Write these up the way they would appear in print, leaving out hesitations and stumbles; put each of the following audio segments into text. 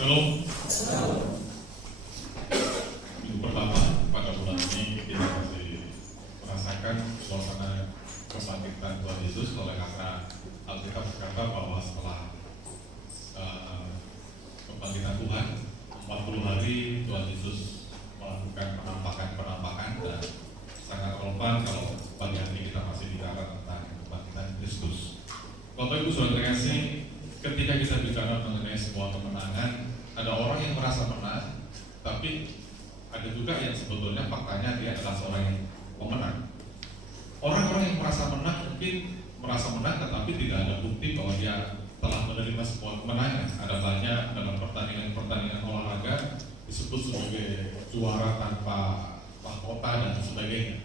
Shalom. Minggu pertama pada bulan ini kita masih merasakan suasana kebangkitan Tuhan Yesus, oleh karena Alkitab berkata bahwa setelah kebangkitan Tuhan 40 hari Tuhan Yesus melakukan penampakan dan sangat relevan kalau pagi hari ini kita masih bicara tentang kebangkitan Kristus. Bapak Ibu Saudara terkasih, ketika kita bicara mengenai sebuah kemenangan, ada orang yang merasa menang, tapi ada juga yang sebetulnya faktanya dia adalah seorang yang pemenang. Orang-orang yang merasa menang mungkin merasa menang, tetapi tidak ada bukti bahwa dia telah menerima sebuah kemenangan. Ada banyak dalam pertandingan olahraga disebut sebagai juara tanpa mahkota dan sebagainya.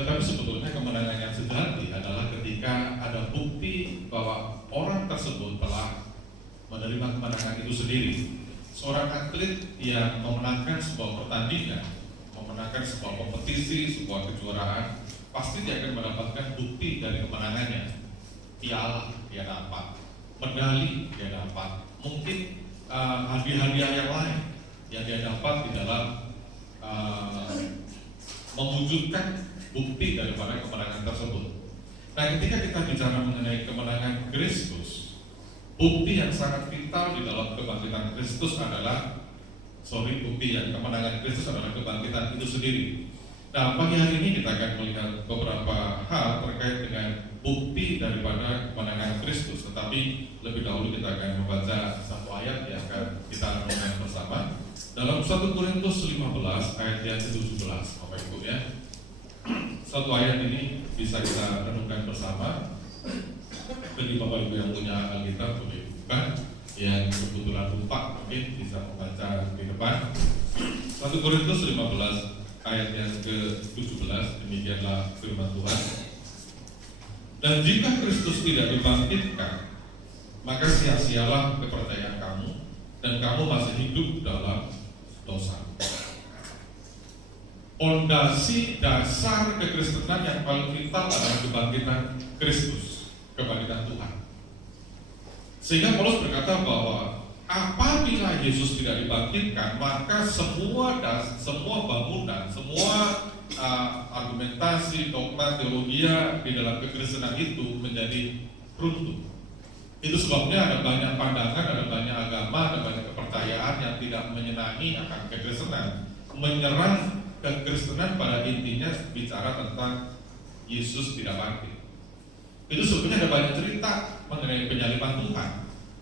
Tetapi sebetulnya kemenangan yang sejati adalah ketika ada bukti bahwa orang tersebut telah menerima kemenangan itu sendiri. Seorang atlet yang memenangkan sebuah pertandingan, memenangkan sebuah kompetisi, sebuah kejuaraan, pasti dia akan mendapatkan bukti dari kemenangannya. Piala dia dapat, medali dia dapat, mungkin hadiah-hadiah yang lain yang dia dapat di dalam mewujudkan bukti daripada kemenangan tersebut. Nah, ketika kita bicara mengenai kemenangan Kristus, bukti yang sangat vital di dalam kebangkitan Kristus adalah kemenangan Kristus adalah kebangkitan itu sendiri. Nah, pagi hari ini kita akan melihat beberapa hal terkait dengan bukti daripada kemenangan Kristus. Tetapi lebih dahulu kita akan membaca satu ayat yang akan kita renungkan bersama dalam 1 Korintus 15 ayat yang ke-17, Bapak Ibu ya. Satu ayat ini bisa kita renungkan bersama. Bagi Bapak Ibu yang punya Alkitab boleh buka, yang kebetulan lupa mungkin bisa membaca di depan. 1 Korintus 15 ayat yang ke-17, demikianlah firman Tuhan. Dan jika Kristus tidak dibangkitkan, maka sia-sialah kepercayaan kamu, dan kamu masih hidup dalam dosa. Fondasi dasar kekristenan yang paling vital adalah kebangkitan Kristus, kebangkitan Tuhan. Sehingga Paulus berkata bahwa apabila Yesus tidak dibangkitkan, maka semua bangunan, semua argumentasi, dogma, teologi di dalam kekristenan itu menjadi runtuh. Itu sebabnya ada banyak pandangan, ada banyak agama, ada banyak kepercayaan yang tidak menyenangi akan kekristenan, menyerang kekristenan pada intinya bicara tentang Yesus tidak bangkit. Itu sebenarnya ada banyak cerita mengenai penyaliban Tuhan.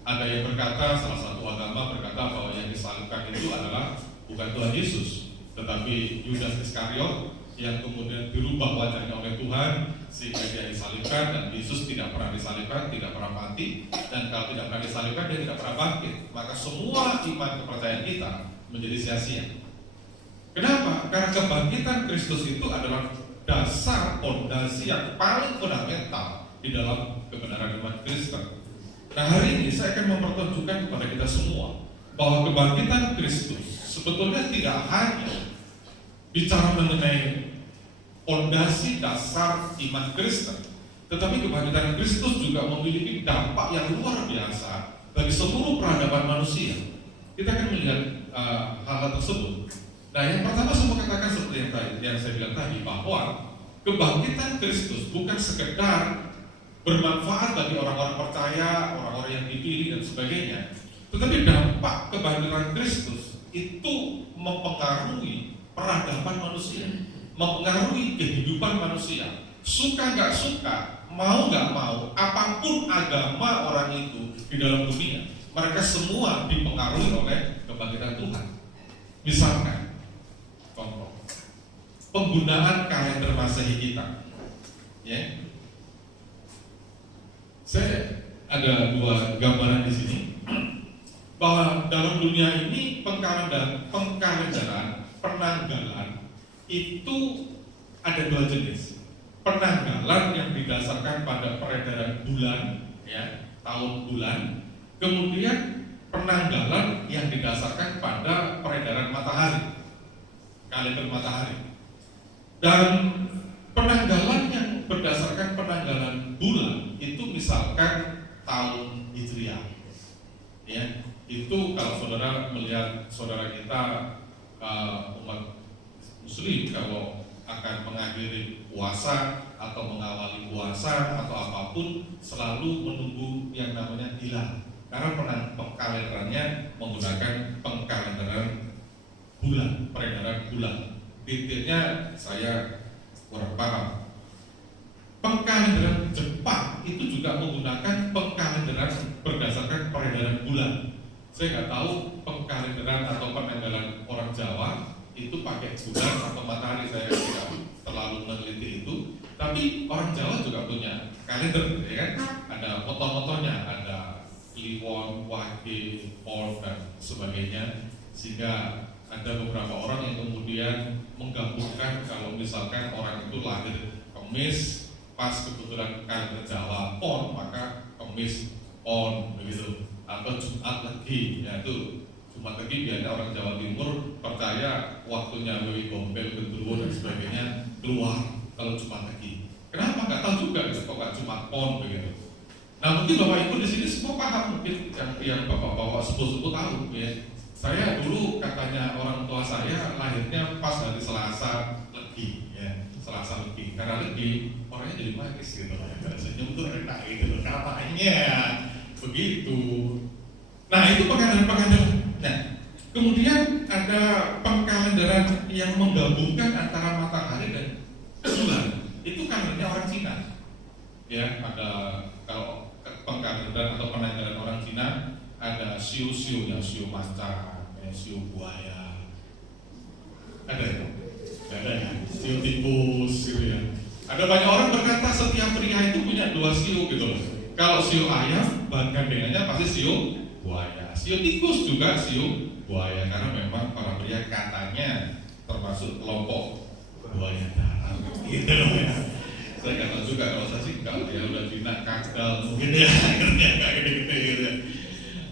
Ada yang berkata, salah satu agama berkata bahwa yang disalibkan itu adalah bukan Tuhan Yesus, tetapi Yudas Iskariot yang kemudian dirubah wajahnya oleh Tuhan sehingga dia disalibkan, dan Yesus tidak pernah disalibkan, tidak pernah mati, dan kalau tidak pernah disalibkan dia tidak pernah bangkit. Maka semua iman kepercayaan kita menjadi sia-sia. Kenapa? Karena kebangkitan Kristus itu adalah dasar fondasi yang paling fundamental di dalam kebenaran iman Kristen. Nah, hari ini saya akan mempertunjukkan kepada kita semua bahwa kebangkitan Kristus sebetulnya tidak hanya bicara mengenai fondasi dasar iman Kristen, tetapi kebangkitan Kristus juga memiliki dampak yang luar biasa bagi seluruh peradaban manusia. Kita akan melihat hal tersebut. Nah, yang pertama saya mau katakan seperti yang saya bilang tadi, bahwa kebangkitan Kristus bukan sekedar bermanfaat bagi orang-orang percaya, orang-orang yang dipilih dan sebagainya, tetapi dampak kebangkitan Kristus itu mempengaruhi peradaban manusia, mempengaruhi kehidupan manusia. Suka nggak suka, mau nggak mau, apapun agama orang itu di dalam dunia, mereka semua dipengaruhi oleh kebangkitan Tuhan. Misalkan contoh, penggunaan kalender Masehi kita, ya. Saya ada dua gambaran di sini bahwa dalam dunia ini penanggalan itu ada dua jenis. Penanggalan yang didasarkan pada peredaran bulan, ya, tahun bulan. Kemudian penanggalan yang didasarkan pada peredaran matahari, kalender matahari. Dan penanggalan yang berdasarkan penanggalan bulan itu misalkan tahun Hijriah, ya, itu kalau saudara melihat saudara kita umat Muslim kalau akan mengakhiri puasa atau mengawali puasa atau apapun selalu menunggu yang namanya hilal, karena pengkalenderannya menggunakan pengkalenderan bulan, peredaran bulan. Detailnya saya kurang paham. Pengkalenderan Jepang itu juga menggunakan pengkalenderan berdasarkan peredaran bulan. Saya nggak tahu pengkalenderan atau penanggalan orang Jawa itu pakai bulan atau matahari, saya tidak terlalu meneliti itu. Tapi orang Jawa juga punya kalender, ya kan? Ada motor-motornya, ada Kliwon, Wage, Pol dan sebagainya. Sehingga ada beberapa orang yang kemudian menggabungkan kalau misalkan orang itu lahir Kamis, pas kebetulan kalender Jawa Pon, maka Kamis Pon begitu. Atau Jumat lagi, yaitu Jumat lagi biasanya orang Jawa Timur percaya waktunya Wewi Gombel, Genderuwo dan sebagainya keluar kalau Jumat lagi. Kenapa? Nggak tahu juga gitu, kok nggak Jumat Pon begitu. Nah mungkin Bapak Ibu di sini semua paham, mungkin yang Bapak-bapak sepuh-sepuh tahu ya. Saya dulu katanya orang tua saya lahirnya pas hari Selasa Legi, ya Selasa Legi. Karena Legi orangnya jadi magis gitu, ya. Senyum tuh enak gitu, katanya begitu. Nah itu pengkalenderan. Nah, kemudian ada pengkalenderan yang menggabungkan antara matahari dan bulan. Itu kalendernya orang Cina. Ya, ada kalau pengkalenderan atau penanggalan orang Cina ada siu-siu, ya siu macan, siu buaya. Ada ya? Ada ya, siu tikus gitu ya. Ada banyak orang berkata setiap pria itu punya 2 siu gitu loh. Kalau siu ayam, gandengannya pasti siu buaya. Siu tikus juga siu buaya, karena memang para pria katanya termasuk kelompok buaya darat gitu loh ya. Saya nggak tahu juga, kalau saya sih kalau dia udah jinak kakal mungkin ya akhirnya kayak gitu gitu ya.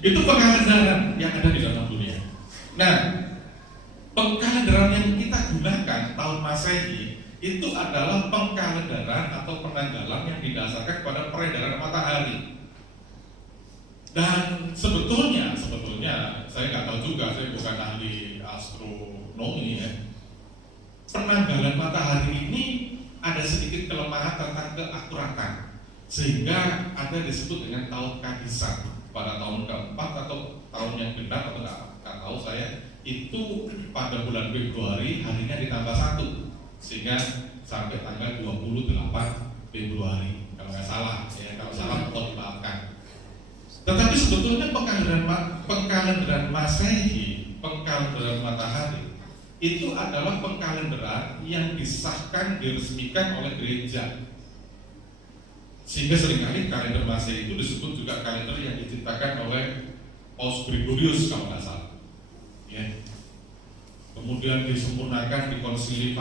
Itu pengkalenderan yang ada di dalam dunia. Nah, pengkalenderan yang kita gunakan tahun Masehi itu adalah pengkalenderan atau penanggalan yang didasarkan pada peredaran matahari. Dan sebetulnya saya nggak tahu juga, saya bukan ahli astronomi ya. Penanggalan matahari ini ada sedikit kelemahan tentang keakuratan, sehingga ada disebut dengan tahun kabisan pada tahun keempat atau tahun yang genap atau nggak tahu saya itu pada bulan Februari harinya ditambah 1 sehingga sampai tanggal 28 Februari kalau nggak salah ya, kalau salah mohon dimaafkan. Tetapi sebetulnya pengkalenderan Masehi, pengkalenderan matahari itu adalah pengkalenderan yang disahkan, diresmikan oleh gereja. Sehingga seringkali kalender Masehi itu disebut juga kalender yang diciptakan oleh Paus Gregorius kalau nggak salah. Ya. Kemudian disempurnakan di konsili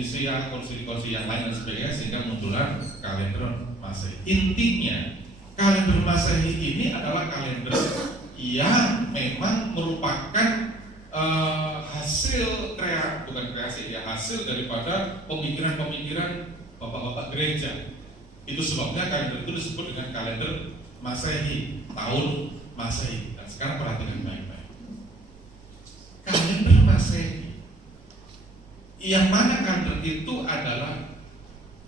Nicea, konsili yang lain dan sebagainya, sehingga muncullah kalender Masehi. Intinya kalender Masehi ini adalah kalender yang memang merupakan hasil hasil daripada pemikiran-pemikiran bapak-bapak gereja. Itu sebabnya kalender itu disebut dengan kalender Masehi, tahun Masehi. Dan sekarang perhatikan baik-baik. Kalender Masehi, yang mana kalender itu adalah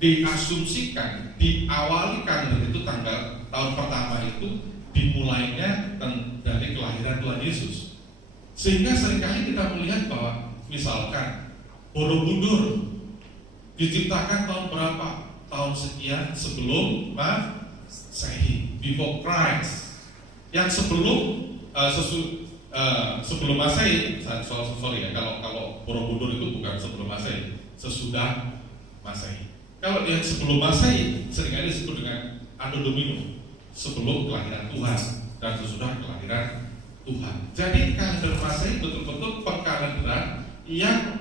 diasumsikan, diawali kalender itu tahun pertama itu dimulainya dari kelahiran Tuhan Yesus. Sehingga seringkali kita melihat bahwa misalkan Borobudur diciptakan tahun berapa? Tahun sekian sebelum Masehi, before Christ. Yang sebelum Masehi, sorry ya, kalau Borobudur itu bukan sebelum Masehi, sesudah Masehi. Kalau yang sebelum Masehi seringkali disebut dengan Anno Domini, sebelum kelahiran Tuhan dan sesudah kelahiran Tuhan. Jadi kalender Masehi betul-betul pengkalenderan yang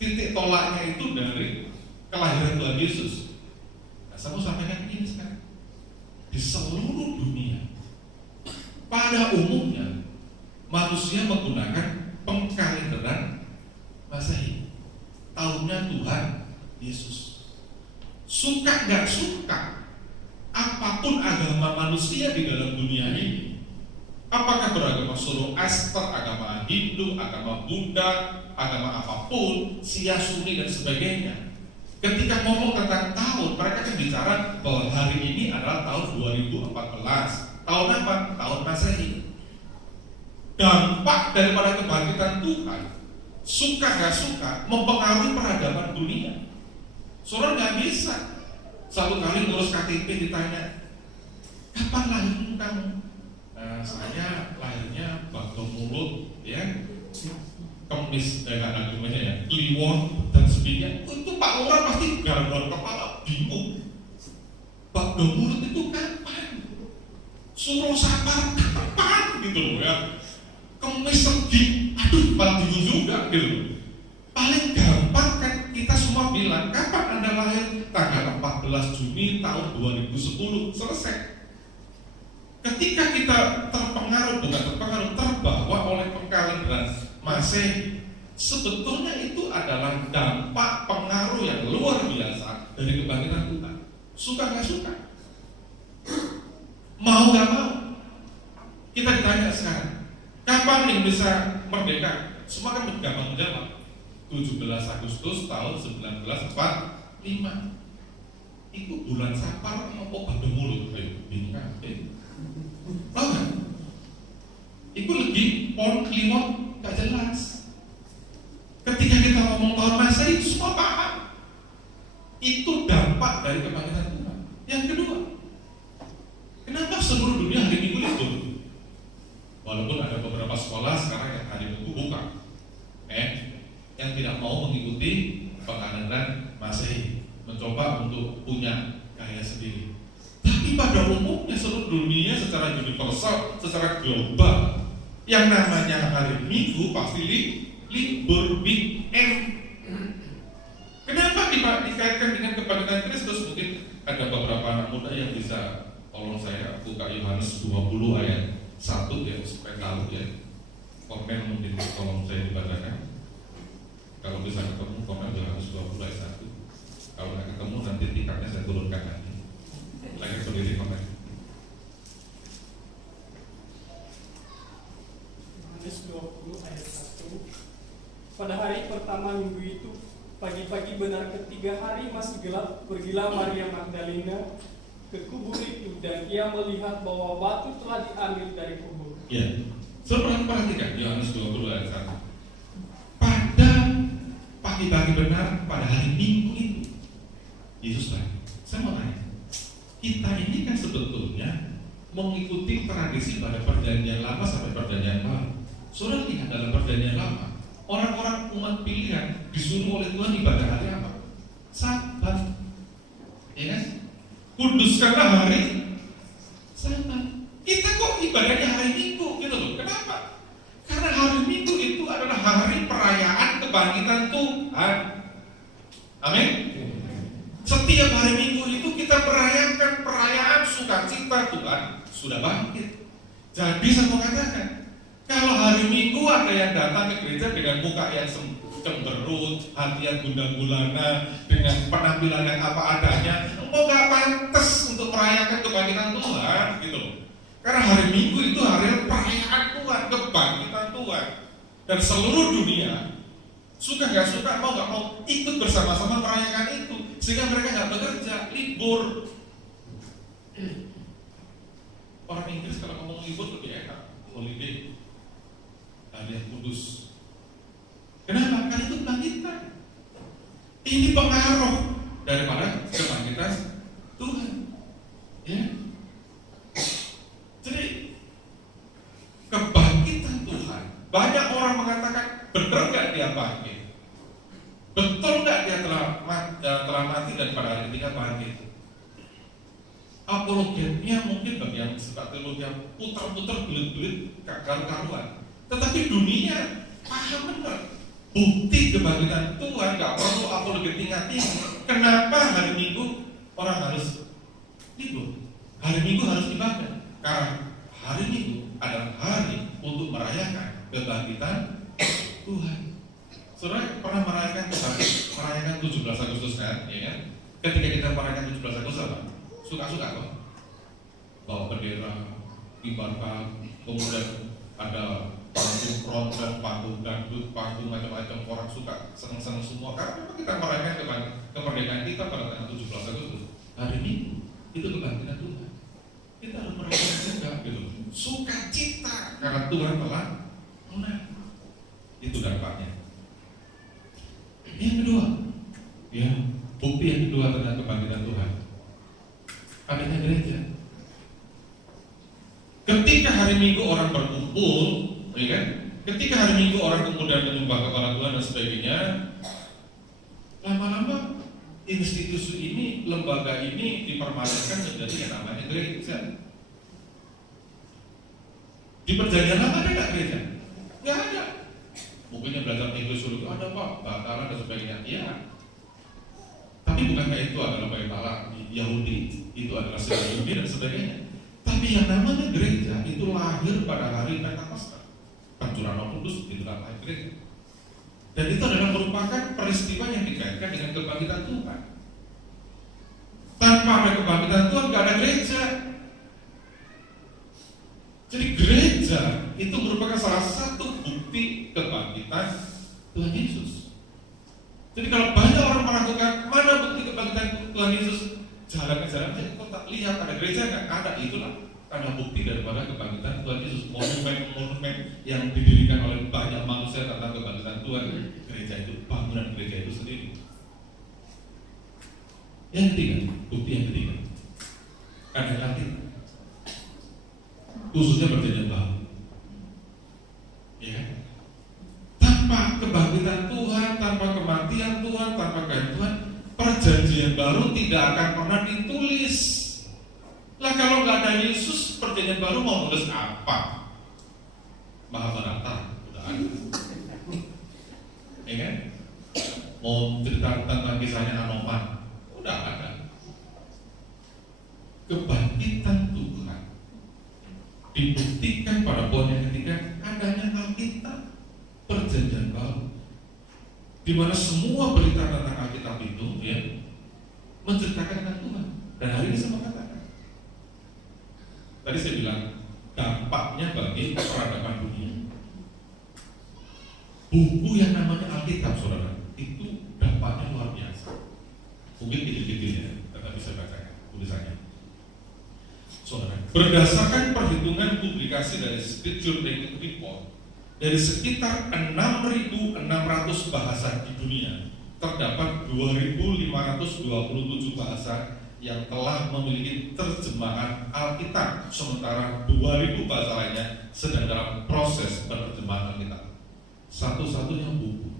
titik tolaknya itu dari kelahiran Tuhan Yesus. Nah, saya mau sampaikan ini sekarang. Di seluruh dunia, pada umumnya manusia menggunakan pengkalenderan Masehi. Tahunnya Tuhan Yesus. Suka nggak suka, apapun apapun agama manusia di dalam dunia ini, apakah beragama Zoroaster, agama Hindu, agama Buddha, agama apapun, Sia, Sunni dan sebagainya, ketika ngomong tentang tahun, mereka akan bicara bahwa hari ini adalah tahun 2014. Tahun apa? Tahun Masehi. Dampak daripada kebangkitan Tuhan, suka gak suka, mempengaruhi peradaban dunia. Saudara gak bisa satu kali ngurus KTP ditanya, kapan lahirmu kamu? Saya lahirnya bakal mulut, ya, kemis, agamanya ya, kliwon dan sebagainya. Itu Pak Lurah pasti garang-garang kepala, bingung. Bakal mulut itu kapan? Suruh sabar kapan gitu loh ya. Kemis segi, aduh malah bingung juga gitu. Paling gampang kan kita semua bilang, kapan Anda lahir? Tanggal 14 Juni tahun 2010, selesai. Ketika kita terbawa oleh pengkalenderan Masehi, sebetulnya itu adalah dampak pengaruh yang luar biasa dari kebangkitan Tuhan. Suka gak suka? Mau gak mau? Kita ditanya sekarang, kapan Indonesia merdeka? Semua kan gampang menjawab. 17 Agustus tahun 1945. Itu bulan Sapar apa pada mulut? Bingung kan? Tahu kan? Itu lebih pon kliwon gak jelas. Ketika kita ngomong tahun Masehi, semua paham. Itu dampak dari kebangkitan Tuhan. Yang kedua, kenapa seluruh dunia hari Minggu libur? Walaupun ada beberapa sekolah sekarang yang hari Minggu buka, yang tidak mau mengikuti pengkalenderan Masehi, mencoba untuk punya gaya sendiri. Tapi pada umumnya seluruh dunia secara universal, secara global, yang namanya hari Minggu pasti libur weekend. Kenapa dikaitkan dengan kebangkitan Kristus? Mungkin ada beberapa anak muda yang bisa tolong saya buka Yohanes 20 ayat 1 ya, supaya tahu ya. Komen mungkin tolong saya dibacakan. Kalau bisa ketemu komen Yohanes 20 ayat 1. Kalau nggak ketemu nanti tingkatnya saya turunkan lagi. Lagi berdiri komen. Yohanes 20 ayat 1. Pada hari pertama minggu itu, pagi-pagi benar ketiga hari masih gelap, pergilah Maria Magdalena ke kubur itu, dan ia melihat bahwa batu telah diambil dari kubur. Ya, saudara perhatikan Yohanes 20 ayat 1. Pada pagi-pagi benar pada hari Minggu itu Yesus lahir. Saya mau tanya, kita ini kan sebetulnya mengikuti tradisi pada perjanjian lama sampai perjanjian baru. Saudara lihat dalam perjanjian lama, orang-orang umat pilihan disuruh oleh Tuhan ibadah hari apa? Sabat. Ya kan? Kuduskanlah hari Sabat. Kita kok ibadahnya hari Minggu gitu loh. Kenapa? Karena hari Minggu itu adalah hari perayaan kebangkitan Tuhan. Amin. Setiap hari Minggu itu kita merayakan perayaan sukacita Tuhan sudah bangkit. Jadi saya mau katakan, kalau hari Minggu ada yang datang ke gereja dengan muka yang cemberut, hati yang gundah gulana, dengan penampilan yang apa adanya, engkau gak pantas untuk merayakan kebangkitan Tuhan gitu. Karena hari Minggu itu hari perayaan Tuhan, kebangkitan Tuhan. Dan seluruh dunia, suka gak suka, mau gak mau, ikut bersama-sama merayakan itu. Sehingga mereka gak bekerja, libur. Orang Inggris kalau ngomong libur lebih enak, holiday, hari yang kudus. Kenapa? Karena itu kebangkitan. Ini pengaruh daripada kebangkitan Tuhan. Ya. Jadi kebangkitan Tuhan, banyak orang mengatakan, benar nggak dia bangkit? Betul nggak dia telah mati dan pada hari ketiga bangkit? Apologetnya mungkin bagi yang suka teologi yang putar-putar belit-belit karuan. Tetapi dunia paham benar. Bukti kebangkitan Tuhan gak perlu apologet tinggi-tinggi. Kenapa hari Minggu orang harus libur? Hari Minggu harus ibadah. Karena hari Minggu adalah hari untuk merayakan kebangkitan Tuhan. Saudara pernah merayakan 17 Agustus kan? Ya kan? Ketika kita merayakan 17 Agustus apa? Suka-suka kok. bawa bendera, kibarkan, kemudian ada panggung keroncong, panggung dangdut, panggung macam-macam, orang suka senang-senang semua karena memang kita merayakan kemerdekaan kita pada tanggal 17 Agustus. Hari Minggu itu kebangkitan Tuhan. Kita harus merayakan juga gitu. Sukacita karena Tuhan telah menang. Itu dampaknya. Yang kedua, ya, bukti yang kedua tentang kebangkitan Tuhan, adanya gereja. Ketika hari Minggu orang berkumpul, ya kan? Ketika hari Minggu orang kemudian menyembah kepada Tuhan dan sebagainya, lama-lama institusi ini, lembaga ini dipermanenkan menjadi yang namanya gereja. Di Perjanjian Lama ada nggak gereja? Nggak ada. Mungkin yang belajar Inggris dulu ada Pak, batalan dan sebagainya. Iya. Tapi bukankah itu adalah batalan Yahudi, itu adalah sejarah Yahudi dan sebagainya. Tapi yang namanya gereja itu lahir pada hari Pentakosta. Pancuran Roh Kudus itu adalah gereja. Dan itu adalah merupakan peristiwa yang dikaitkan dengan kebangkitan Tuhan. Tanpa ada kebangkitan Tuhan nggak ada gereja. Jadi gereja itu merupakan salah satu bukti kebangkitan Tuhan Yesus. Jadi kalau banyak orang meragukan mana bukti kebangkitan Tuhan Yesus, jalan ke jalan saja, kok tak lihat ada gereja nggak? Ada, itulah karena bukti daripada kebangkitan Tuhan Yesus. Monumen-monumen yang didirikan oleh banyak manusia tentang kebangkitan Tuhan, gereja itu, bangunan gereja itu sendiri. Yang ketiga, bukti yang ketiga, adanya Alkitab, khususnya Perjanjian Baru. Ya, tanpa kebangkitan Tuhan, tanpa kematian Tuhan, tanpa kehadiran Tuhan, Perjanjian Baru tidak akan pernah ditulis. Lah kalau nggak ada Yesus, Perjanjian Baru mau nulis apa? Mahabharata udah ada, ya kan? Mau cerita tentang kisahnya Anoman, udah ada. Kebangkitan Tuhan dibuktikan pada poin yang ketiga, adanya Alkitab, Perjanjian Baru, di mana semua berita tentang Alkitab itu ya menceritakan tentang Tuhan. Dan hari ini saya mengatakan, tadi saya bilang dampaknya bagi peradaban dunia. Buku yang namanya Alkitab, saudara, itu dampaknya luar biasa. Mungkin kecil-kecil ya, tetapi saya bacakan tulisannya. Saudara, berdasarkan perhitungan publikasi dari Street Journal Report, dari sekitar 6.600 bahasa di dunia, terdapat 2.527 bahasa yang telah memiliki terjemahan Alkitab, sementara 2.000 bahasa lainnya sedang dalam proses penerjemahan Alkitab. Satu-satunya buku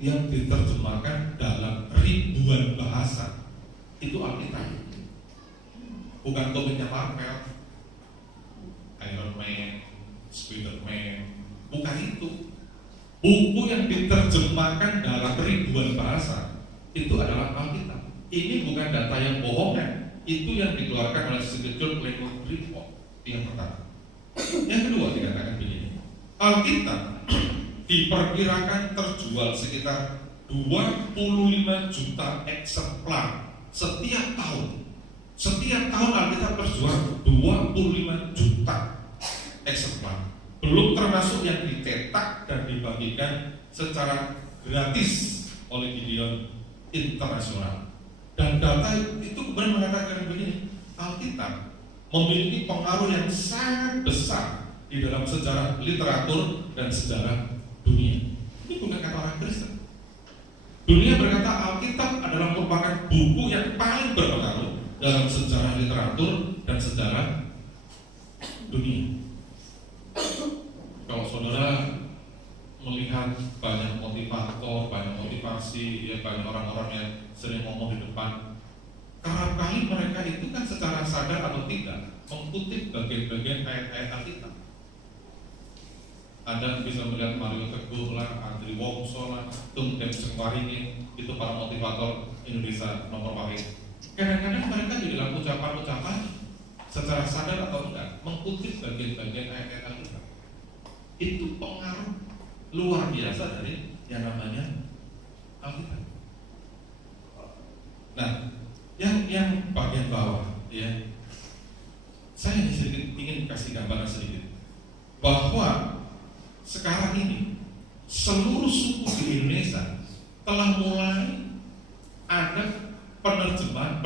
yang diterjemahkan dalam ribuan bahasa itu Alkitab. Bukan komiknya Marvel, Iron Man, Spider-Man, bukan itu. Buku yang diterjemahkan dalam ribuan bahasa itu adalah Alkitab. Ini bukan data yang bohongan, itu yang dikeluarkan oleh Street Journal Report. Yang pertama. Yang kedua dikatakan begini, Alkitab diperkirakan terjual sekitar 25 juta eksemplar setiap tahun. Setiap tahun Alkitab terjual 25 juta eksemplar. Belum termasuk yang dicetak dan dibagikan secara gratis oleh Gideon Internasional. Dan data itu kemudian mengatakan begini, Alkitab memiliki pengaruh yang sangat besar di dalam sejarah literatur dan sejarah dunia. Ini bukan kata orang Kristen. Dunia berkata Alkitab adalah merupakan buku yang paling berpengaruh dalam sejarah literatur dan sejarah dunia. Kalau saudara melihat banyak motivator, banyak motivasi, ya banyak orang-orang yang sering ngomong di depan, kerap kali mereka itu kan secara sadar atau tidak mengutip bagian-bagian ayat-ayat Alkitab. Anda bisa melihat Mario Teguh lah, Andri Wongso lah, Tung Dem Sengwaringin, itu para motivator Indonesia nomor paling. Kadang-kadang mereka di dalam ucapan-ucapan secara sadar atau enggak mengutip bagian-bagian ayat-ayat Alkitab. Itu pengaruh luar biasa dari yang namanya Alkitab. Nah, yang bagian bawah, ya, Saya ingin kasih gambaran sedikit bahwa sekarang ini seluruh suku di Indonesia telah mulai ada penerjemahan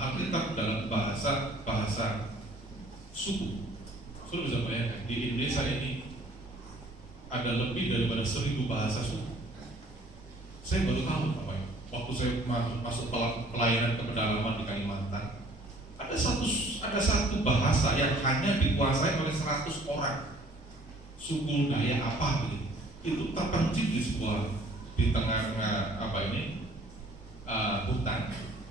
Alkitab dalam bahasa suku. Sudah bisa bayangkan di Indonesia ini ada lebih daripada 1000 bahasa suku. Saya baru tahu Bapak, waktu saya masuk pelayanan ke pedalaman di Kalimantan, ada satu bahasa yang hanya dikuasai oleh 100 orang suku Dayak apa gitu. Itu terpencil di tengah hutan,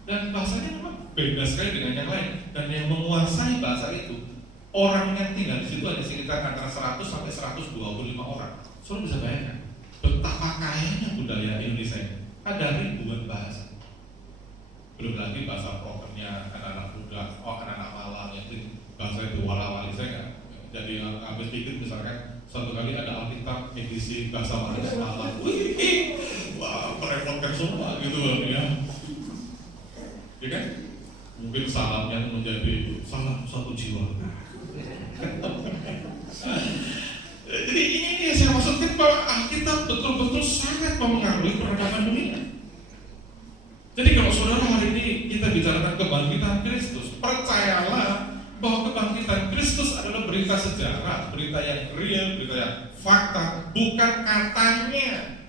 dan bahasanya memang beda sekali dengan yang lain, dan yang menguasai bahasa itu orang yang tinggal di situ hanya sekitar antara 100 sampai 125 orang. Saudara bisa bayangkan betapa kayanya budaya Indonesia ini. Ada ribuan bahasa. Belum lagi bahasa prokernya anak-anak muda, anak-anak Malang yang bahasa itu wala-wali. Saya nggak jadi habis pikir misalkan suatu kali ada Alkitab edisi bahasa Malang, wah merepotkan semua gitu loh ya. Ya kan? Mungkin salamnya menjadi salam satu jiwa. Jadi ini yang saya maksudkan bahwa Alkitab betul-betul sangat mempengaruhi peradaban dunia. Jadi kalau saudara hari ini kita bicarakan kebangkitan Kristus, percayalah bahwa kebangkitan Kristus adalah berita sejarah, berita yang real, berita yang fakta, bukan katanya,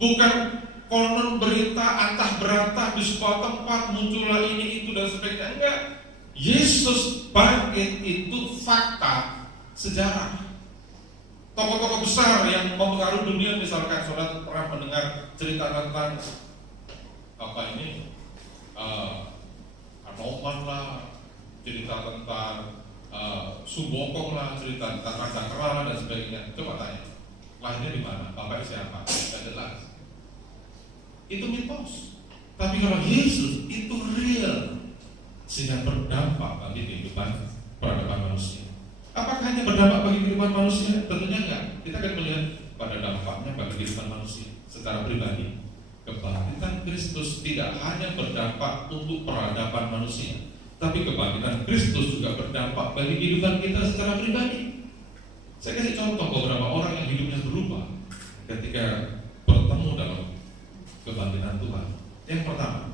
bukan konon berita antah berantah di sebuah tempat muncullah ini itu dan sebagainya. Enggak. Yesus bangkit itu fakta sejarah. Tokoh-tokoh besar yang mempengaruhi dunia, misalkan saudara pernah mendengar cerita tentang Anoman lah, cerita tentang Subokong lah, cerita tentang Raja Kerala dan sebagainya. Coba tanya, lahirnya di mana? Bapak siapa? Tidak jelas. Itu mitos. Tapi kalau Yesus itu real, sehingga berdampak bagi kehidupan peradaban manusia. Apakah hanya berdampak bagi kehidupan manusia? Tentunya enggak. Kita akan melihat pada dampaknya bagi kehidupan manusia secara pribadi. Kebangkitan Kristus tidak hanya berdampak untuk peradaban manusia, tapi kebangkitan Kristus juga berdampak bagi kehidupan kita secara pribadi. Saya kasih contoh beberapa orang yang hidupnya berubah ketika bertemu dalam kebangkitan Tuhan. Yang pertama,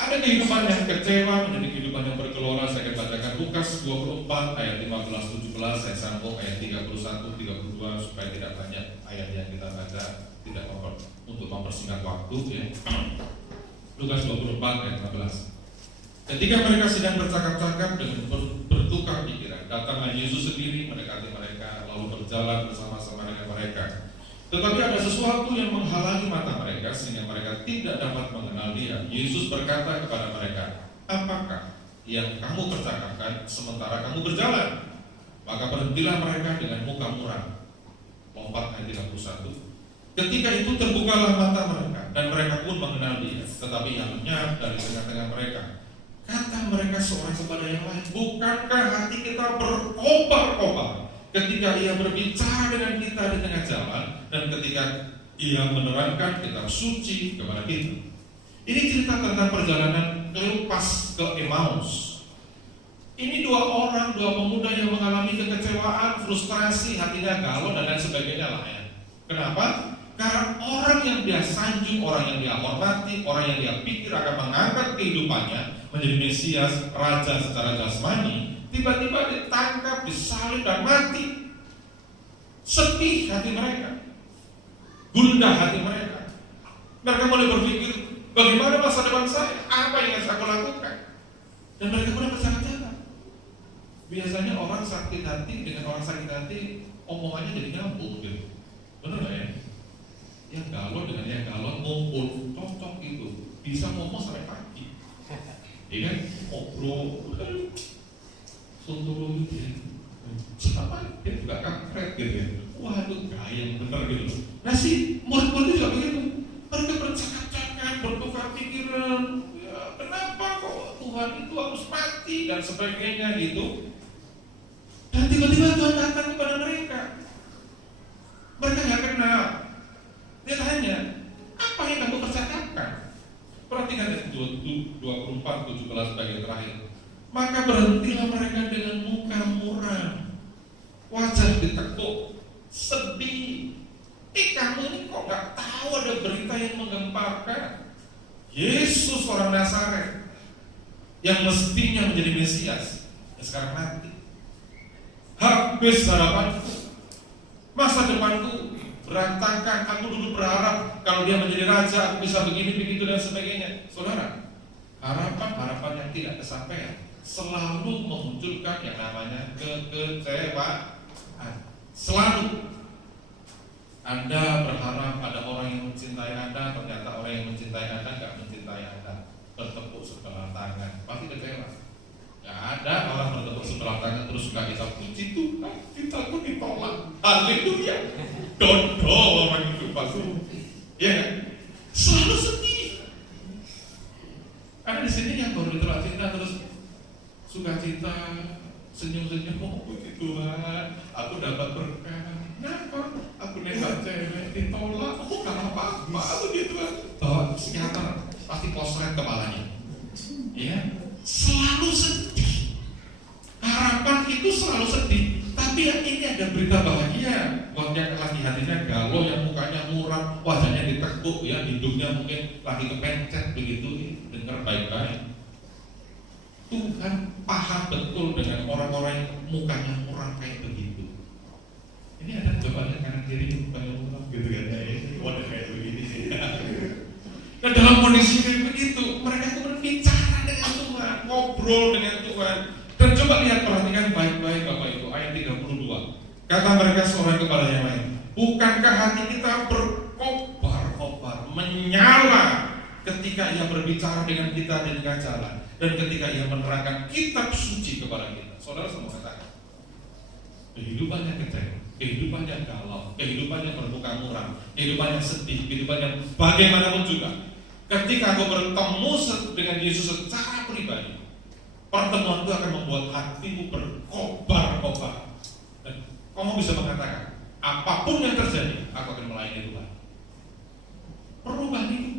ada kehidupan yang kecewa menjadi kehidupan yang bergelora. Saya akan bacakan Lukas 24 ayat 15-17. Saya sambung ayat 31-32 supaya tidak banyak ayat yang kita baca, tidak untuk mempersingkat waktu ya. Lukas 24 ayat 15. Ketika mereka sedang bercakap-cakap dan bertukar pikiran, datanglah Yesus sendiri mendekati mereka, lalu berjalan bersama-sama dengan mereka. Tetapi ada sesuatu yang menghalangi mata mereka sehingga mereka tidak dapat mengenal Dia. Yesus berkata kepada mereka, "Apakah yang kamu percakapkan sementara kamu berjalan?" Maka berhentilah mereka dengan muka muram. Lompat ayat 31. Ketika itu terbukalah mata mereka dan mereka pun mengenal Dia. Tetapi yang lenyap dari tengah-tengah mereka. Kata mereka seorang kepada yang lain, "Bukankah hati kita berkobar-kobar ketika Ia berbicara dengan kita di tengah jalan dan ketika Ia menerangkan kitab suci kepada kita?" Ini cerita tentang perjalanan Kleopas ke Emmaus. Ini dua pemuda yang mengalami kekecewaan, frustrasi, hatinya galau dan lain sebagainya lah ya. Kenapa? Karena orang yang dia sanjung, orang yang dia hormati, orang yang dia pikir akan mengangkat kehidupannya menjadi Mesias, Raja secara jasmani, tiba-tiba ditangkap, disalib dan mati. Sedih hati mereka, gundah hati mereka. Mereka mulai berpikir, bagaimana masa depan saya? Apa yang harus aku lakukan? Dan mereka mulai bercakap-cakap. Biasanya orang sakit hati dengan orang sakit hati omongannya jadi nyambung gitu. Benar gak ya? Yang galau dengan yang galau ngumpul, cocok gitu. Bisa ngomong sampai pagi. Iya kan? Ngobrol, suntur gitu ya. Siapa? Dia juga kampret gitu ya. Waduh, gaya yang bener gitu. Nah si murid-murid juga begitu. Mereka bercakap-cakap, bertukar pikiran. Ya, kenapa kok Tuhan itu harus mati dan sebagainya gitu. Dan tiba-tiba Tuhan datang kepada mereka. Mereka nggak kenal. Dia tanya, apa yang kamu percakapkan? Perhatikan ayat 24-17 bagian terakhir. Maka berhentilah mereka dengan muka muram, wajah ditekuk, sedih. Kamu ini kok gak tahu ada berita yang menggemparkan? Yesus orang Nazaret yang mestinya menjadi Mesias, yang sekarang mati. Habis harapanku, masa depanku berantakan. Aku dulu berharap kalau dia menjadi raja aku bisa begini, begitu dan sebagainya. Saudara, harapan-harapan yang tidak kesampaian selalu memunculkan yang namanya kekecewaan. Selalu. Anda berharap ada orang yang mencintai Anda, ternyata orang yang mencintai Anda gak mencintai Anda. Bertepuk sebelah tangan, pasti kecewa. Gak ada orang bertepuk sebelah tangan terus suka kita puji Tuhan, kita pun ditolak. Haleluya. Dodo orang itu pasti. Ya kan? Selalu sedih. Ada di sini yang baru ditolak cinta terus sukacita, senyum-senyum, oh puji Tuhan, aku dapat berkah. Kenapa? Aku nembak cewek, ditolak, aku gak apa-apa, aku gitu kan. Bawa psikiater, pasti kosret kepalanya. Ya, selalu sedih. Harapan itu selalu sedih. Tapi yang ini ada berita bahagia. Buat yang lagi hatinya galau, yang mukanya muram, wajahnya ditekuk, ya hidungnya mungkin lagi kepencet begitu. Dengar baik-baik. Tuhan paham betul dengan orang-orang yang mukanya muram kayak begitu. Ini ada jawabannya kanan kiri mukanya muram gitu kan ya. Wadah kayak begini. Nah dalam kondisi kayak begitu, mereka kemudian bicara dengan Tuhan, ngobrol dengan Tuhan. Dan coba lihat, perhatikan baik-baik Bapak Ibu, ayat 32. Kata mereka seorang kepada yang lain, bukankah hati kita berkobar-kobar, menyala ketika ia berbicara dengan kita di tengah jalan, dan ketika ia menerangkan kitab suci kepada kita. Saudara semua katakan, kehidupannya kecewa, kehidupannya galau, kehidupannya bermuka muram, kehidupannya sedih, kehidupannya bagaimanapun juga. Ketika aku bertemu dengan Yesus secara pribadi, pertemuan itu akan membuat hatimu berkobar-kobar. Dan kamu bisa mengatakan, apapun yang terjadi, aku akan melayani Tuhan. Perubahan itu.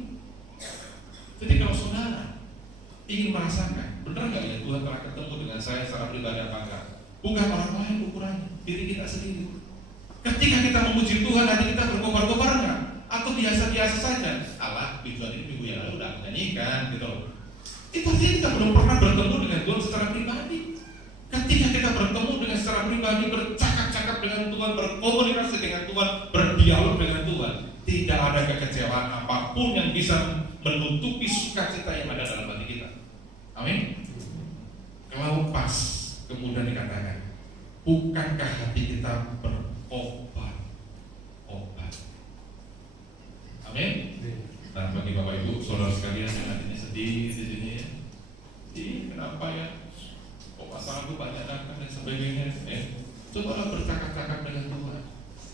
Jadi kalau saudara ingin merasakan, benar nggak ya Tuhan telah ketemu dengan saya secara pribadi apa enggak? Bukan orang lain ukurannya, diri kita sendiri. Ketika kita memuji Tuhan, hati kita berkobar-kobar enggak? Atau biasa-biasa saja? Allah, tujuan ini minggu yang lalu udah menyanyikan gitu loh. Itu artinya kita belum pernah bertemu dengan Tuhan secara pribadi. Ketika kita bertemu dengan secara pribadi, bercakap-cakap dengan Tuhan, berkomunikasi dengan Tuhan, berdialog dengan Tuhan, tidak ada kekecewaan apapun yang bisa menutupi sukacita yang ada dalam hati kita. Amin. Kalau pas kemudian dikatakan, bukankah hati kita berkobar-kobar? Amin. Nah, bagi Bapak Ibu, saudara sekalian yang hatinya sedih di sini, kenapa ya? Kok pasanganku banyak datang dan sebagainya? Cobalah bercakap-cakap dengan Tuhan.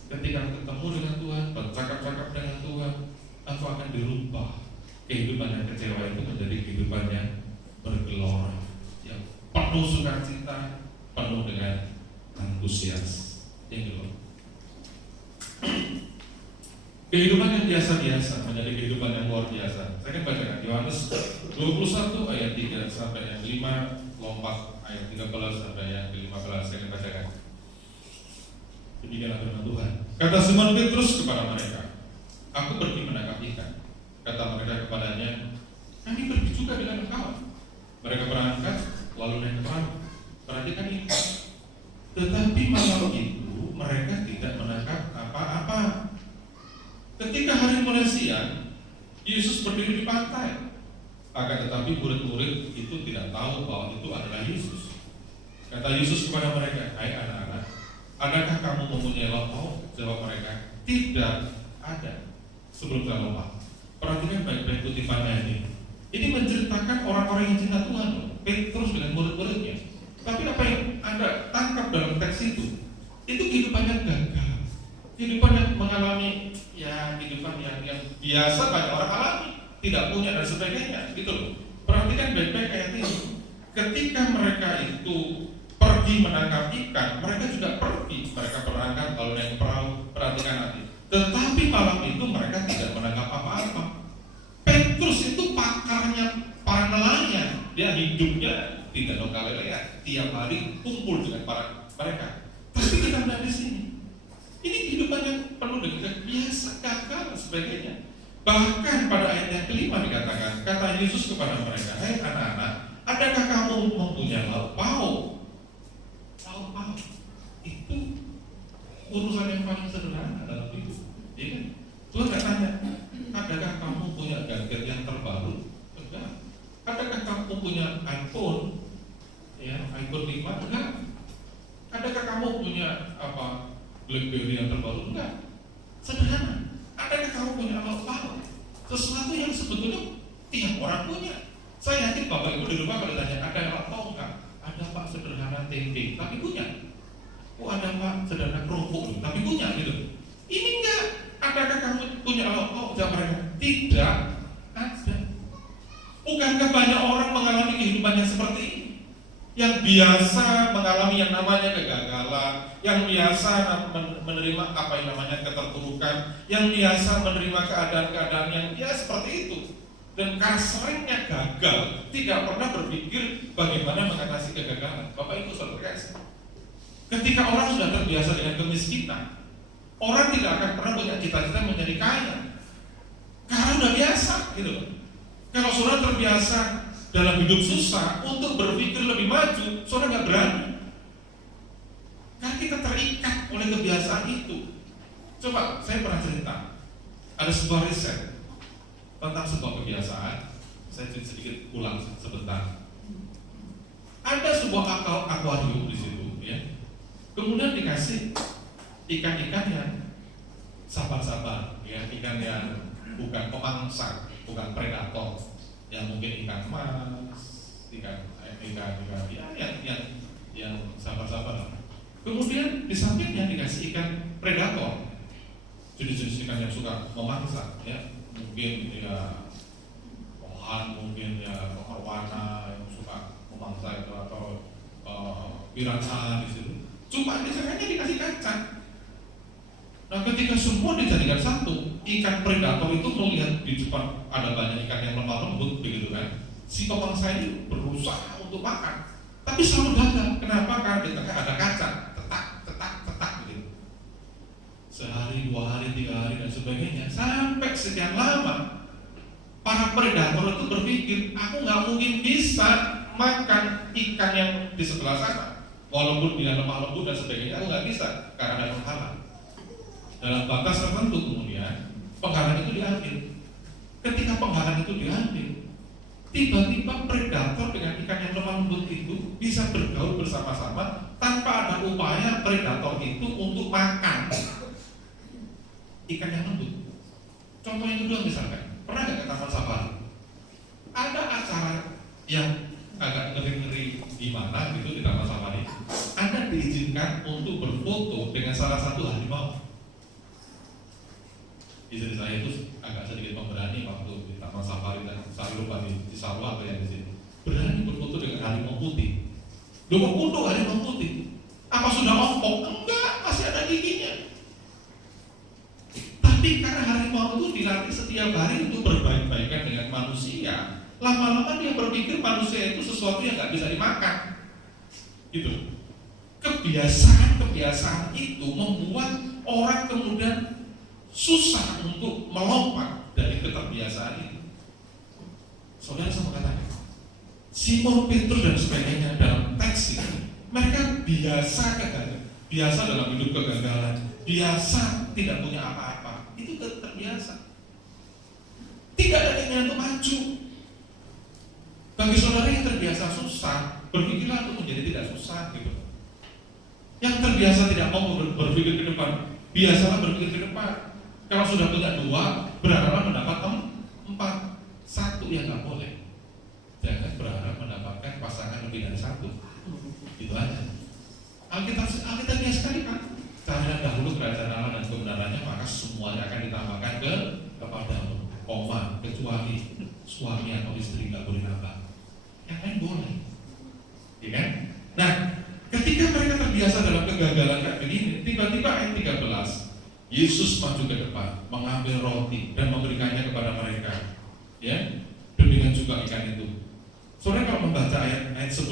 Ketika ketemu dengan Tuhan, bercakap-cakap dengan Tuhan, aku akan dirubah. Kehidupan yang kecewa itu menjadi kehidupan yang bergelora, yang penuh sukacita, penuh dengan antusias. Yang kedua, kehidupan yang biasa-biasa menjadi kehidupan yang luar biasa. Saya akan bacakan Yohanes 21 ayat 3 sampai yang 5, lompat ayat 13 sampai yang 15. Saya akan bacakan. Demikianlah firman Tuhan. Kata Simon Petrus kepada mereka, aku pergi menangkap ikan. Kata mereka kepadanya, kami pergi juga dengan engkau. Mereka berangkat lalu naik perahu. Perhatikan ini. Tetapi malam itu mereka tidak menangkap apa-apa. Ketika hari mulai siang, Yesus berdiri di pantai. Akan tetapi murid-murid itu tidak tahu bahwa itu adalah Yesus. Kata Yesus kepada mereka, hai anak-anak, adakah kamu mempunyai lauk? Jawab mereka, tidak ada. Sebelum saya lompat, perhatikan baik-baik kutipannya ini. Ini menceritakan orang-orang yang cinta Tuhan, Petrus dengan murid-muridnya. Tapi apa yang Anda tangkap dalam teks itu kehidupannya gagal, kehidupan yang mengalami kehidupan yang biasa banyak orang alami, tidak punya dan sebagainya, gitu loh. Perhatikan baik-baik ayat ini. Ketika mereka itu pergi menangkap ikan, mereka juga pergi, mereka berangkat lalu naik perahu. Perhatikan nanti. Tetapi malam itu mereka tidak menangkap apa-apa. Petrus itu pakarnya para nelayan, dia hidup hidupnya di Danau Galilea, tiap hari kumpul dengan para mereka. Tapi kita melihat di sini, ini kehidupan yang penuh dengan biasa, gagal dan sebagainya. Bahkan pada ayat yang kelima dikatakan, kata Yesus kepada mereka, "Hai anak-anak, adakah kamu mempunyai lauk pauk?" Lauk pauk itu urusan yang paling sederhana dalam hidup, ya kan? Tuhan nggak tanya, adakah kamu punya gadget yang terbaru? Enggak. Adakah kamu punya iPhone, ya iPhone 5? Enggak. Adakah kamu punya BlackBerry yang terbaru? Enggak. Sederhana. Adakah kamu punya lauk pauk? Sesuatu yang sebetulnya tiap orang punya. Saya yakin Bapak Ibu di rumah kalau ditanya ada lauk pauk enggak? Ada Pak, sederhana tempe, tapi punya. Oh ada Pak, sederhana kerupuk, tapi punya gitu. Ini enggak. Adakah kamu punya lauk pauk? Jawab mereka, tidak ada. Bukankah banyak orang mengalami kehidupan yang seperti ini? Yang biasa mengalami yang namanya kegagalan, yang biasa menerima apa yang namanya keterpurukan, yang biasa menerima keadaan-keadaan yang ya seperti itu. Dan karena seringnya gagal, tidak pernah berpikir bagaimana mengatasi kegagalan. Bapak Ibu saudara kasih. Ketika orang sudah terbiasa dengan kemiskinan, orang tidak akan pernah punya cita-cita menjadi kaya. Karena udah biasa gitu. Kalau saudara terbiasa dalam hidup susah, untuk berpikir lebih maju, saudara nggak berani. Karena kita terikat oleh kebiasaan itu. Coba, saya pernah cerita, ada sebuah riset tentang sebuah kebiasaan. Saya sedikit ulang sebentar. Ada sebuah akuarium di situ, ya. Kemudian dikasih ikan-ikan yang sabar-sabar, ya, ikan yang bukan pemangsa, bukan predator, yang mungkin ikan mas, ikan yang sabar-sabar. Kemudian di sampingnya dikasih ikan predator, jenis-jenis ikan yang suka memangsa, ya, mungkin ya kohan, mungkin ya arwana yang suka memangsa itu, atau piranha di situ. Cuma di sana dikasih kacang. Nah, ketika semua dijadikan satu, ikan predator itu melihat di depan ada banyak ikan yang lemah lembut, begitu kan? Si pemangsa ini berusaha untuk makan, tapi selalu gagal. Kenapa? Karena di tengah ada kacang, tetak, begitu. Sehari, 2 hari, 3 hari dan sebagainya, sampai sekian lama, para predator itu berpikir, aku nggak mungkin bisa makan ikan yang di sebelah sana, walaupun dia lemah lembut dan sebagainya, aku nggak bisa karena ada penghalang. Dalam batas tertentu kemudian penghalang itu diambil. Ketika penghalang itu diambil, tiba-tiba predator dengan ikan yang lemah lembut itu bisa bergaul bersama-sama tanpa ada upaya predator itu untuk makan ikan yang lembut. Contoh yang kedua misalkan, pernah nggak ke Taman Safari? Ada acara yang agak ngeri-ngeri di mana gitu di Taman Safari. Anda diizinkan untuk berfoto dengan salah satu harimau. Istri saya itu agak sedikit pemberani waktu di Taman Safari dan saya lupa di Sarwa atau yang di sini. Berani berfoto dengan harimau putih. Loh, foto harimau putih? Apa sudah ompong? Enggak, masih ada giginya. Tapi karena harimau itu dilatih setiap hari untuk berbaik-baikan dengan manusia, lama-lama dia berpikir manusia itu sesuatu yang nggak bisa dimakan. Gitu. Kebiasaan itu membuat orang kemudian susah untuk melompat dari keterbiasaan itu. Saudara sama katakan, Simon Petrus dan sebagainya dalam teks ini, mereka biasa dalam hidup kegagalan, biasa tidak punya apa-apa, itu terbiasa. Tidak ada keinginan untuk maju. Bagi saudara yang terbiasa susah, berpikirlah untuk menjadi tidak susah gitu. Yang terbiasa tidak mau berpikir ke depan, biasalah berpikir ke depan. Kalau sudah punya 2, berharap mendapat 4. 1 yang nggak boleh. Jangan berharap mendapatkan pasangan lebih dari 1. Itu aja. Alkitabnya sekali kan. Carilah dahulu kerajaan Allah dan kebenarannya, maka semuanya akan ditambahkan kepadamu. Kecuali suami atau istri nggak boleh nambah. Yang lain boleh. Ya kan? Nah, ketika mereka terbiasa dalam kegagalan kayak begini, tiba-tiba ayat 13. Yesus maju ke depan, mengambil roti dan memberikannya kepada mereka. Ya, demikian juga ikan itu. Saudara kalau membaca ayat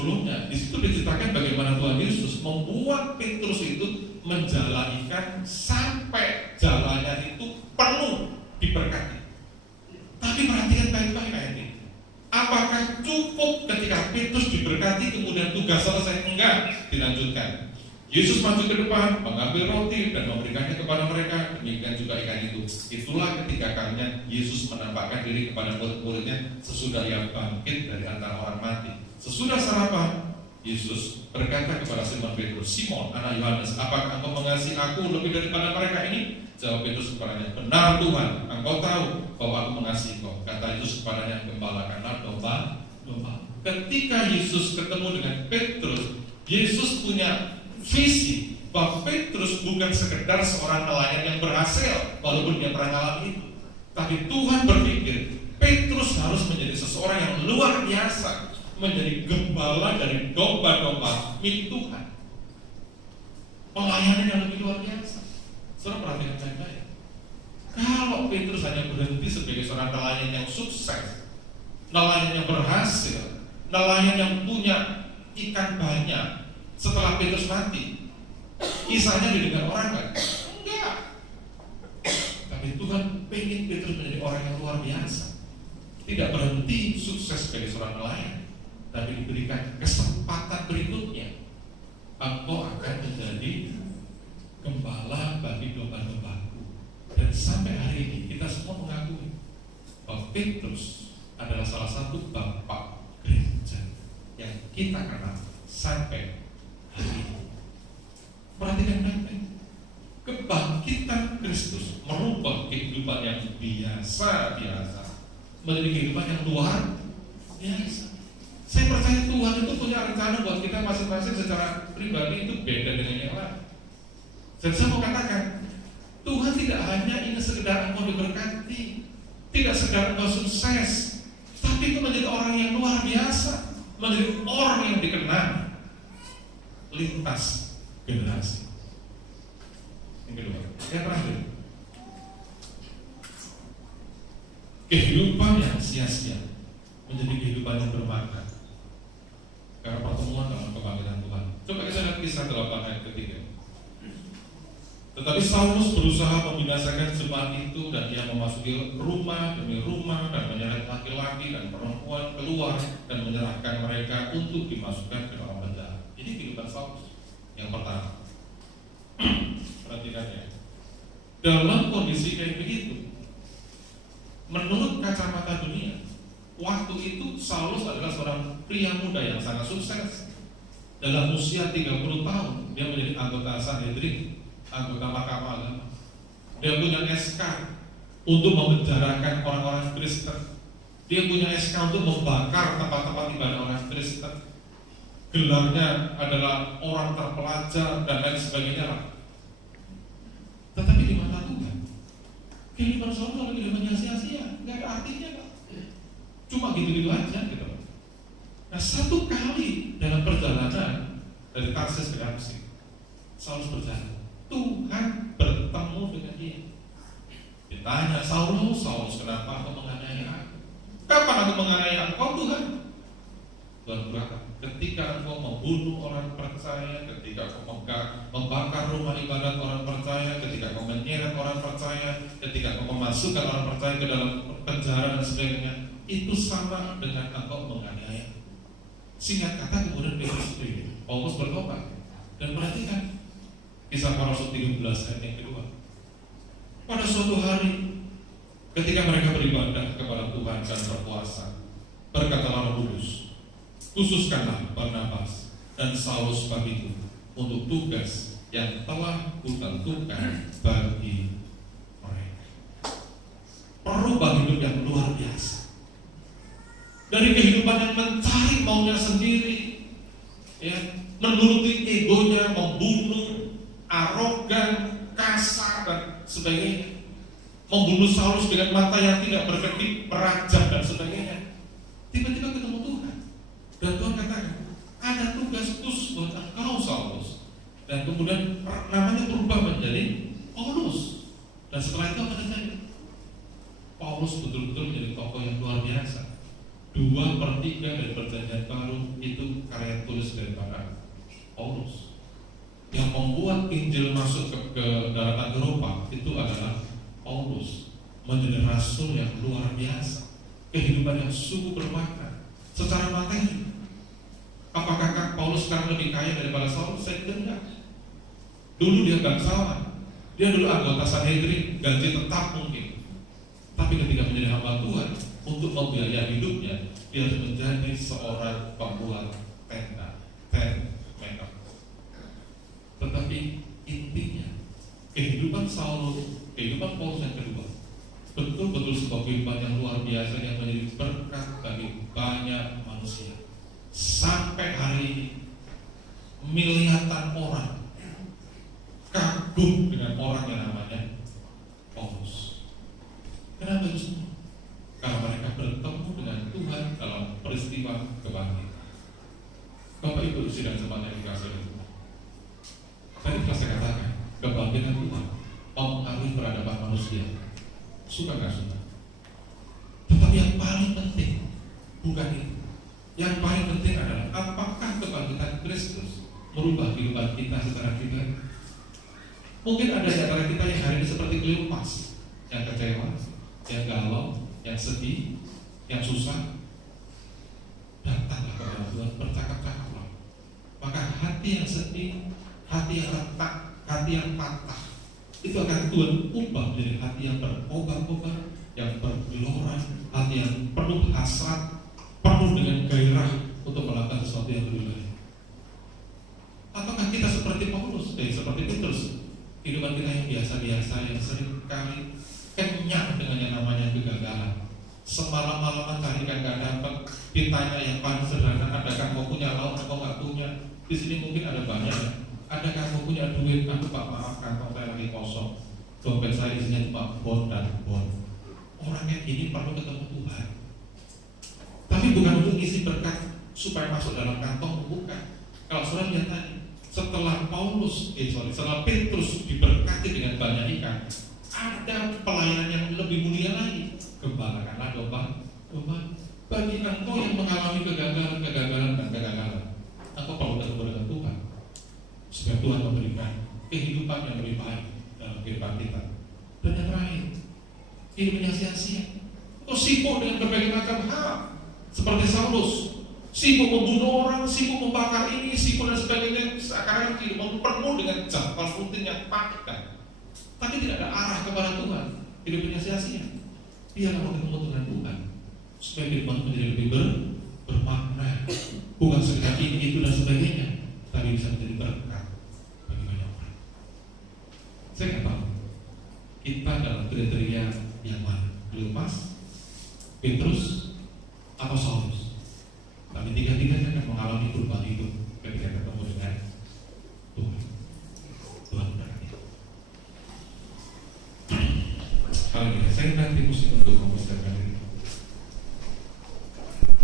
sebelumnya. Di situ diceritakan bagaimana Tuhan Yesus membuat Petrus itu menjalanikan sampai jalannya itu penuh diberkati. Tapi perhatikan baik-baik ayat ini. Apakah cukup ketika Petrus diberkati kemudian tugas selesai? Enggak, dilanjutkan. Yesus maju ke depan, mengambil roti dan memberikannya kepada mereka. Demikian juga ikan itu. Itulah ketiga kalinya Yesus menampakkan diri kepada murid-muridnya sesudah ia bangkit dari antara orang mati. Sesudah sarapan, Yesus berkata kepada Simon Petrus, "Simon, anak Yohanes, apakah engkau mengasihi aku lebih daripada mereka ini?" Jawab Petrus kepadanya, "Benar Tuhan, engkau tahu bahwa aku mengasihi kau." Kata Yesus kepadanya, "Gembalakanlah domba-domba." Ketika Yesus ketemu dengan Petrus, Yesus punya visi bahwa Petrus bukan sekedar seorang nelayan yang berhasil walaupun dia pernah ngalamin itu, tapi Tuhan berpikir Petrus harus menjadi seseorang yang luar biasa, menjadi gembala dari domba-domba milik Tuhan. Pelayanan yang lebih luar biasa. Saudara perhatikan baik-baik. Kalau Petrus hanya berhenti sebagai seorang nelayan yang sukses, nelayan yang berhasil, nelayan yang punya ikan banyak, setelah Petrus mati, kisahnya didengar orang kan? Enggak. Tapi Tuhan pengen Petrus menjadi orang yang luar biasa, tidak berhenti sukses sebagai seorang nelayan, tapi diberikan kesempatan berikutnya. Engkau akan menjadi gembala bagi domba-dombaku. Dan sampai hari ini kita semua mengakui bahwa Petrus adalah salah satu bapak gereja yang kita kenal sampai perhatikan baik-baik. Kebangkitan Kristus merubah kehidupan yang biasa menjadi kehidupan yang luar biasa. Saya percaya Tuhan itu punya rencana buat kita masing-masing secara pribadi itu beda dengan yang lain. Dan saya mau katakan, Tuhan tidak hanya ingin sekedar engkau diberkati, tidak sekedar engkau sukses, tapi itu menjadi orang yang luar biasa, menjadi orang yang dikenal lintas generasi. Yang kedua, yang terakhir, kehidupan yang sia-sia menjadi kehidupan yang bermakna karena pertemuan dalam kebangkitan Tuhan. Coba kita lihat kisah 8 ayat ketiga. Tetapi Saulus berusaha membinasakan jemaat itu, dan ia memasuki rumah demi rumah dan menyeret laki-laki dan perempuan keluar dan menyerahkan mereka untuk dimasukkan ke dalam penjara. Ini kehidupan Saulus. Yang pertama, perhatikan ya, dalam kondisi kayak begitu, menurut kacamata dunia, waktu itu Saulus adalah seorang pria muda yang sangat sukses. Dalam usia 30 tahun, dia menjadi anggota Sanhedrin, anggota Mahkamah Agama. Dia punya SK untuk memenjarakan orang-orang Kristen. Dia punya SK untuk membakar tempat-tempat ibadah orang Kristen. Gelarnya adalah orang terpelajar dan lain sebagainya. Tetapi di mata Tuhan, kehidupan Saulus kalau kehidupan sia-sia, nggak ada artinya, Pak. Cuma gitu-gitu aja gitu. Nah, satu kali dalam perjalanan dari Tarsis ke Damsyik, Saulus berjalan. Tuhan bertemu dengan dia. Ditanya, Saulus, kenapa engkau menganiaya aku? Kapan aku menganiaya engkau, Tuhan? Tuhan berkata, ketika engkau membunuh orang percaya, ketika engkau membakar rumah ibadat orang percaya, ketika engkau menyeret orang percaya, ketika engkau memasukkan orang percaya ke dalam penjara dan sebagainya, itu sama dengan engkau menganiaya. Singkat kata, kemudian Paulus bertobat. Dan perhatikan Kisah Para Rasul 13 ayat yang kedua. Pada suatu hari, ketika mereka beribadah kepada Tuhan dan berpuasa, berkatalah Roh Kudus, khususkanlah Barnabas dan Saulus bagiku untuk tugas yang telah kutentukan bagi mereka. Perubahan hidup yang luar biasa. Dari kehidupan yang mencari maunya sendiri, ya, menuruti egonya, membunuh, arogan, kasar dan sebagainya, membunuh Saulus dengan mata yang tidak berkedip, merajam dan sebagainya. Tiba-tiba ketemu Tuhan, dan Tuhan katakan, ada tugas khusus buat engkau Saulus. Dan kemudian namanya berubah menjadi Paulus. Dan setelah itu apa terjadi? Paulus betul-betul menjadi tokoh yang luar biasa. 2/3 dari perjanjian baru itu karya Injil masuk ke daratan Eropa, itu adalah Paulus menjadi rasul yang luar biasa, kehidupan yang sungguh bermakna secara materi. Apakah Paulus sekarang lebih kaya daripada Saulus? Saya kira enggak. Dulu dia bangsawan, dia dulu anggota Sanhedrin, gaji tetap mungkin. Tapi ketika menjadi hamba Tuhan, untuk membiayai hidupnya, dia harus menjadi seorang pembuat tenda, tent maker. Tetapi intinya, kehidupan Paulus yang kedua, betul-betul sebuah kehidupan yang luar biasa yang menjadi berkat bagi banyak manusia. Sampai hari ini, miliaran orang kagum dengan orang yang namanya Paulus. Kenapa itu semua? Karena mereka bertemu dengan Tuhan dalam peristiwa kebangkitan. Bapak Ibu sidang jemaat yang dikasihi Tuhan, tadi telah saya katakan, kebangkitan Tuhan mempengaruhi peradaban manusia. Suka nggak suka? Tetapi yang paling penting bukan itu. Yang paling penting adalah apakah kebangkitan Kristus merubah kehidupan kita secara pribadi? Mungkin ada di antara kita yang hari ini seperti Kleopas, yang kecewa, yang galau, yang sedih, yang susah. Datanglah kepada Tuhan, bercakap-cakaplah. Maka hati yang sedih, hati yang retak, hati yang patah, itu akan Tuhan ubah menjadi hati yang berkobar-kobar, yang bergelora, hati yang penuh hasrat, penuh dengan gairah untuk melakukan sesuatu yang lebih baik. Ataukah kita seperti Paulus, seperti Petrus, kehidupan kita yang biasa-biasa, yang sering kali kenyang dengan yang namanya kegagalan. Semalam-malaman cari kan gak dapat, ditanya yang paling sederhana, adakah kau punya lauk atau nggak punya? Di sini mungkin ada banyak ya. Adakah kau punya duit? Aku Pak, maaf kantong saya lagi kosong, dompet saya isinya cuma bon dan bon. Orang yang ini perlu ketemu Tuhan. Tapi bukan untuk isi berkat supaya masuk dalam kantong, bukan. Kalau saudara lihat tadi, setelah setelah Petrus diberkati dengan banyak ikan, ada pelayanan yang lebih mulia lagi. Gembalakanlah domba. Bagi engkau yang mengalami kegagalan dan kegagalan, engkau perlu ketemu dengan Tuhan, supaya Tuhan memberikan kehidupan yang lebih baik dalam kehidupan kita. Dan yang terakhir, hidup yang sia-sia. Kau sibuk dengan berbagai macam hal, seperti Saulus, sibuk membunuh orang, sibuk membakar ini, sibuk dan sebagainya. Seakan-akan hidup penuh dengan jadwal rutin yang padat, tapi tidak ada arah kepada Tuhan. Hidupnya sia-sia. Biarlah ketemu dengan Tuhan, supaya kehidupan menjadi lebih bermakna. Bukan sekedar ini, itu dan sebagainya, tapi bisa menjadi berkat bagi banyak orang. Saya nggak tahu kita dalam kriteria yang mana, Kleopas, Petrus, atau Saulus. Tapi tiga-tiganya akan mengalami perubahan hidup ketika ketemu dengan Tuhan. Tuhan berkati. Haleluya. Saya nanti musik untuk mempersiapkan diri.